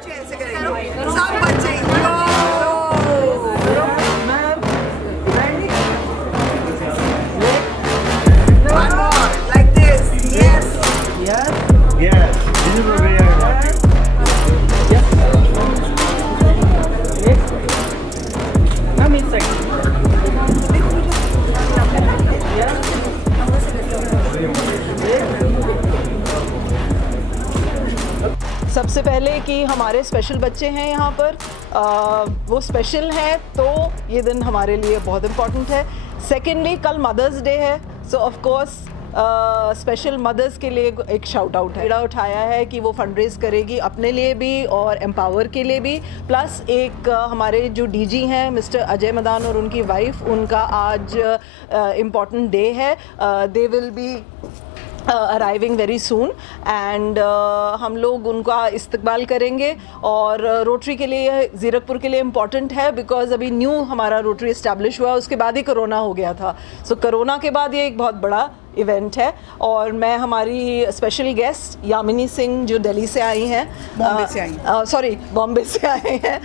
बच्चे ऐसे करेंगे, सब बच्चे यो। One more, like this. Yes. Yes, this is what we are watching. सबसे पहले कि हमारे स्पेशल बच्चे हैं यहाँ पर, वो स्पेशल हैं तो ये दिन हमारे लिए बहुत इम्पॉर्टेंट है। सेकेंडली कल मदर्स डे है, so of course special mothers के लिए एक शाउट आउट है। इड़ा उठाया है कि वो फंड रेज करेगी अपने लिए भी और एम्पावर के लिए भी, प्लस एक हमारे जो डीजी हैं मिस्टर अजय मदान और उनकी वाइफ, उनका आज इम्पॉर्टेंट डे है। They will be arriving very soon and हम लोग उनका इस्तकबाल करेंगे। और रोटरी के लिए, ज़ीरकपुर के लिए इम्पॉर्टेंट है बिकॉज अभी न्यू हमारा रोटरी इस्टेब्लिश हुआ, उसके बाद ही कोरोना हो गया था। सो कोरोना के बाद ये एक बहुत बड़ा इवेंट है। और मैं हमारी स्पेशल गेस्ट यामिनी सिंह जो दिल्ली से आई हैं, बॉम्बे से आई, बॉम्बे से आए हैं,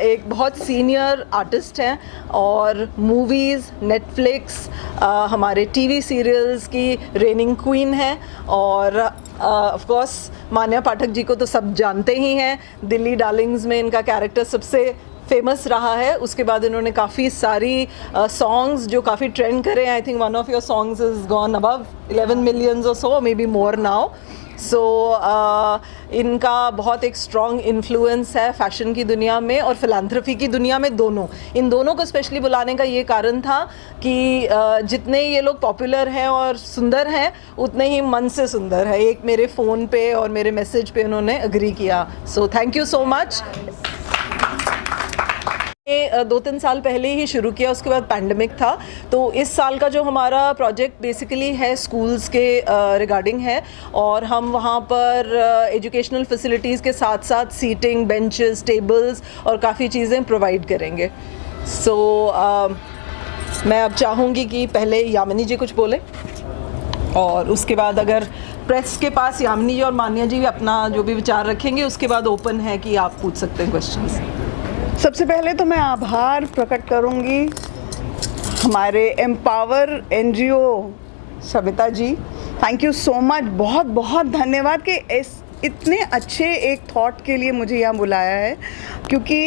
एक बहुत सीनियर आर्टिस्ट हैं और मूवीज़, नेटफ्लिक्स, हमारे टीवी सीरियल्स की रेनिंग क्वीन हैं। और ऑफ कोर्स मान्या पाठक जी को तो सब जानते ही हैं, दिल्ली डार्लिंग्स में इनका कैरेक्टर सबसे फेमस रहा है। उसके बाद इन्होंने काफ़ी सारी सॉन्ग्स जो काफ़ी ट्रेंड करे। I think one of your songs is gone above 11 millions और सो, मे बी मोर नाउ। सो इनका बहुत एक स्ट्रॉन्ग इन्फ्लुएंस है फैशन की दुनिया में और फिलैंथ्रफी की दुनिया में, दोनों। इन दोनों को स्पेशली बुलाने का ये कारण था कि जितने ये लोग पॉपुलर हैं और सुंदर हैं, उतने ही मन से सुंदर है। एक मेरे फ़ोन पे और मेरे मैसेज पे उन्होंने अग्री किया, so thank you so much. 2-3 साल पहले ही शुरू किया, उसके बाद पैंडमिक था। तो इस साल का जो हमारा प्रोजेक्ट बेसिकली है स्कूल्स के रिगार्डिंग है, और हम वहाँ पर एजुकेशनल फैसिलिटीज़ के साथ साथ सीटिंग, बेंचेस, टेबल्स और काफ़ी चीज़ें प्रोवाइड करेंगे। सो मैं अब चाहूँगी कि पहले यामिनी जी कुछ बोले और उसके बाद अगर प्रेस के पास यामिनी जी और मान्या जी अपना जो भी विचार रखेंगे, उसके बाद ओपन है कि आप पूछ सकते हैं क्वेश्चंस। सबसे पहले तो मैं आभार प्रकट करूंगी हमारे empower NGO Savita ji. Thank you so much, बहुत बहुत धन्यवाद कि इतने अच्छे एक थॉट के लिए मुझे यहाँ बुलाया है, क्योंकि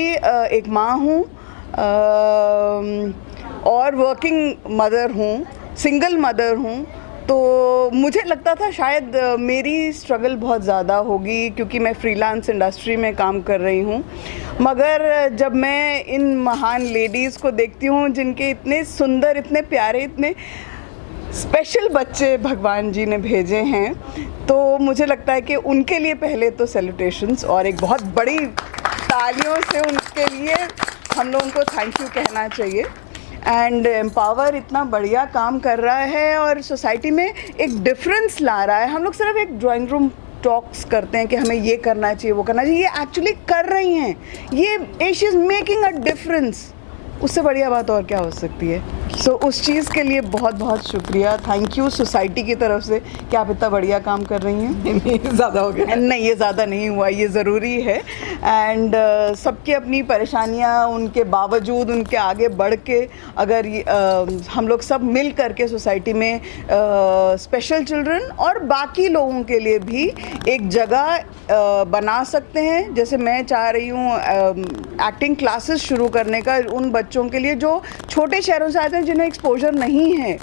एक माँ हूँ और वर्किंग मदर हूँ, सिंगल मदर हूँ। तो मुझे लगता था शायद मेरी स्ट्रगल बहुत ज़्यादा होगी क्योंकि मैं फ्रीलांस इंडस्ट्री में काम कर रही हूँ, मगर जब मैं इन महान लेडीज़ को देखती हूँ जिनके इतने सुंदर, इतने प्यारे, इतने स्पेशल बच्चे भगवान जी ने भेजे हैं, तो मुझे लगता है कि उनके लिए पहले तो सैल्यूटेशंस और एक बहुत बड़ी तालियों से उनके लिए हम लोगों को थैंक यू कहना चाहिए। एंड एम्पावर इतना बढ़िया काम कर रहा है और सोसाइटी में एक डिफरेंस ला रहा है। हम लोग सिर्फ एक ड्राइंग रूम टॉक्स करते हैं कि हमें ये करना चाहिए, वो करना चाहिए, ये एक्चुअली कर रही हैं, ये she is making a difference. उससे बढ़िया बात और क्या हो सकती है। सो उस चीज़ के लिए बहुत बहुत शुक्रिया, थैंक यू सोसाइटी की तरफ से कि आप इतना बढ़िया काम कर रही हैं। ज़्यादा हो गया? नहीं, ये ज़्यादा नहीं हुआ, ये ज़रूरी है। एंड सबकी अपनी परेशानियाँ, उनके बावजूद उनके आगे बढ़ के अगर हम लोग सब मिल करके सोसाइटी में स्पेशल चिल्ड्रन और बाकी लोगों के लिए भी एक जगह बना सकते हैं। जैसे मैं चाह रही हूँ एक्टिंग क्लासेस शुरू करने का उन बच्चों के लिए जो छोटे शहरों से आते हैं, जिन्हें एक्सपोजर नहीं है।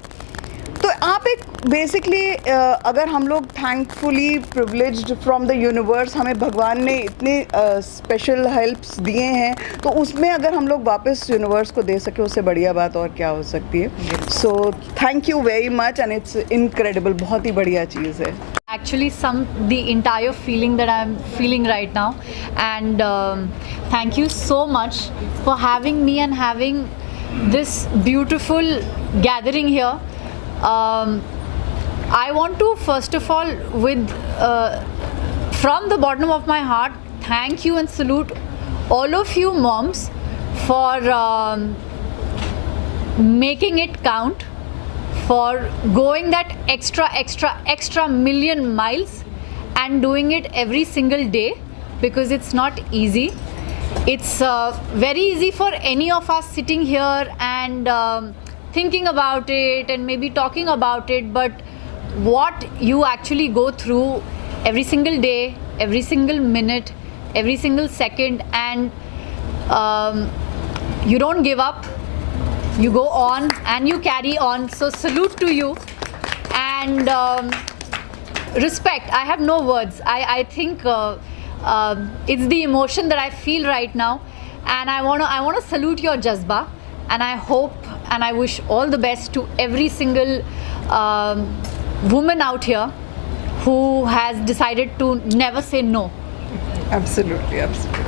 तो आप एक बेसिकली अगर हम लोग thankfully privileged from the universe, हमें भगवान ने इतने स्पेशल हेल्प्स दिए हैं, तो उसमें अगर हम लोग वापस यूनिवर्स को दे सके, उससे बढ़िया बात और क्या हो सकती है। So thank you very much and it's incredible, बहुत ही बढ़िया चीज़ है। Actually, the entire feeling that I'm feeling right now, and thank you so much for having me and having this beautiful gathering here. I want to first of all, from the bottom of my heart, thank you and salute all of you moms for making it count, for going that extra million miles and doing it every single day because it's not easy. It's very easy for any of us sitting here and thinking about it and maybe talking about it, but what you actually go through every single day, every single minute, every single second, and you don't give up, you go on and you carry on. So salute to you, and respect. I have no words. I think it's the emotion that I feel right now, and I wanna salute your jazba, and I hope and I wish all the best to every single woman out here who has decided to never say no. Absolutely, absolutely.